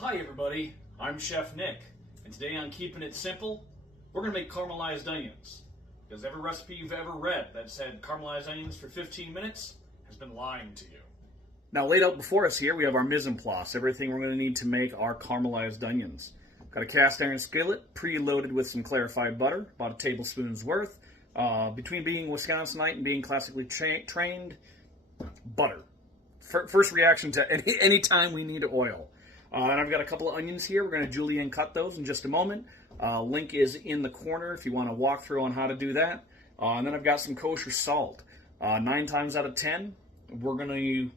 Hi everybody, I'm Chef Nick, and today on Keeping It Simple, we're going to make caramelized onions. Because every recipe you've ever read that said caramelized onions for 15 minutes has been lying to you. Now laid out before us here, we have our mise en place, everything we're going to need to make our caramelized onions. Got a cast iron skillet, preloaded with some clarified butter, about a tablespoon's worth. Between being Wisconsinite and being classically trained, butter. First reaction to any time we need oil. And I've got a couple of onions here. We're going to julienne cut those in just a moment. Link is in the corner if you want to walk through on how to do that. And then I've got some kosher salt. 9 times out of 10, we're going to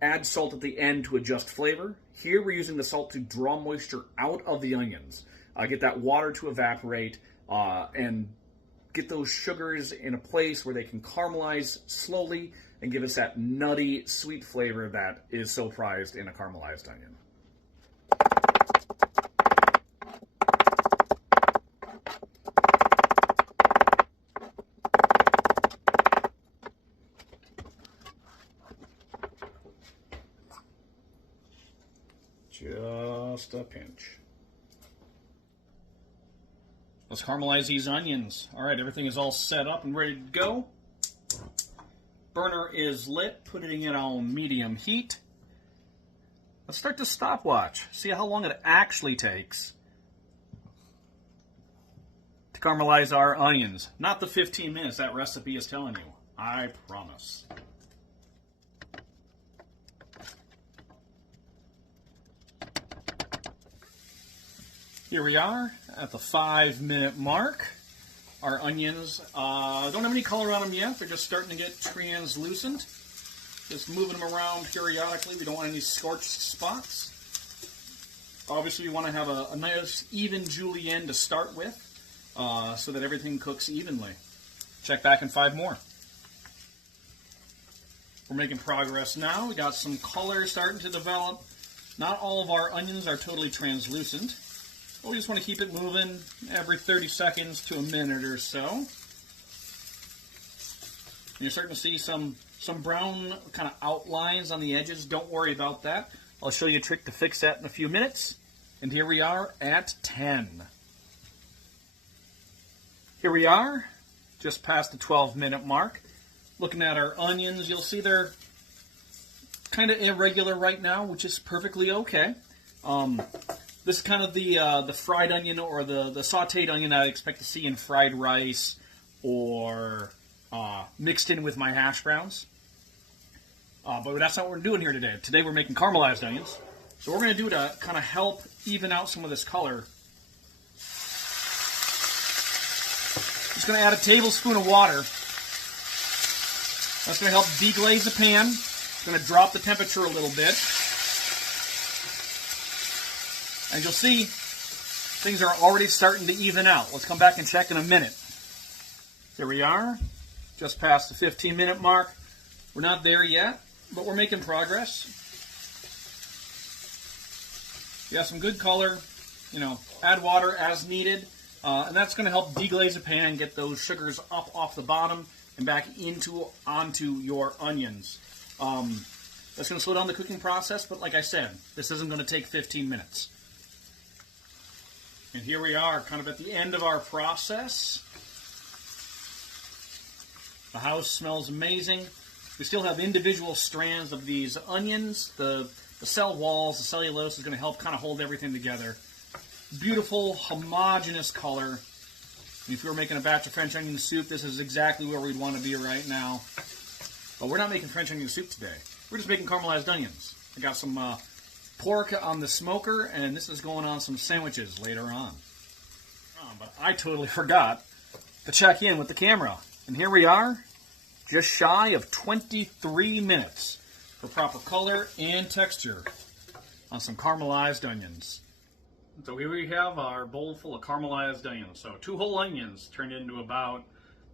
add salt at the end to adjust flavor. Here we're using the salt to draw moisture out of the onions. Get that water to evaporate and get those sugars in a place where they can caramelize slowly and give us that nutty, sweet flavor that is so prized in a caramelized onion. Just a pinch. Let's caramelize these onions. All right, everything is all set up and ready to go. Burner is lit, putting it on medium heat. Let's start the stopwatch. See how long it actually takes to caramelize our onions. Not the 15 minutes that recipe is telling you. I promise. Here we are at the 5-minute mark. Our onions don't have any color on them yet. They're just starting to get translucent. Just moving them around periodically. We don't want any scorched spots. Obviously, you want to have a nice even julienne to start with so that everything cooks evenly. Check back in 5 more. We're making progress now. We got some color starting to develop. Not all of our onions are totally translucent. But we just want to keep it moving every 30 seconds to a minute or so. And you're starting to see some brown kind of outlines on the edges. Don't worry about that. I'll show you a trick to fix that in a few minutes. And here we are at 10. Here we are, just past the 12-minute mark. Looking at our onions, you'll see they're kind of irregular right now, which is perfectly okay. This is kind of the fried onion or the sautéed onion I expect to see in fried rice or mixed in with my hash browns. But that's not what we're doing here today. Today we're making caramelized onions. So what we're going to do to kind of help even out some of this color, just going to add a tablespoon of water. That's going to help deglaze the pan. It's going to drop the temperature a little bit. And you'll see things are already starting to even out. Let's come back and check in a minute. Here we are, just past the 15-minute mark. We're not there yet, but we're making progress. We have some good color. Add water as needed. And that's going to help deglaze the pan and get those sugars up off the bottom and back onto your onions. That's going to slow down the cooking process, but like I said, this isn't going to take 15 minutes. And here we are, kind of at the end of our process. The house smells amazing. We still have individual strands of these onions. The cell walls, the cellulose is going to help kind of hold everything together. Beautiful, homogeneous color. And if we were making a batch of French onion soup, this is exactly where we'd want to be right now. But we're not making French onion soup today. We're just making caramelized onions. I got some pork on the smoker, and this is going on some sandwiches later on. But I totally forgot to check in with the camera. And here we are, just shy of 23 minutes for proper color and texture on some caramelized onions. So here we have our bowl full of caramelized onions. So 2 whole onions turned into about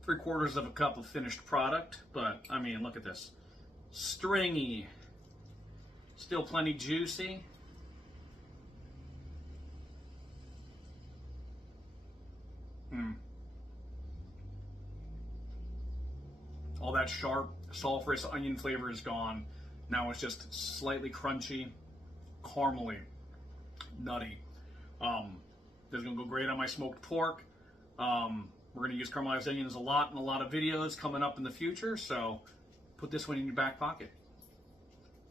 3/4 of a cup of finished product. But, I mean, look at this. Stringy. Still plenty juicy. All that sharp, sulfurous onion flavor is gone. Now it's just slightly crunchy, caramely. nutty. This is going to go great on my smoked pork. We're going to use caramelized onions a lot in a lot of videos coming up in the future, so put this one in your back pocket.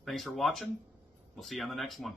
Thanks for watching. We'll see you on the next one.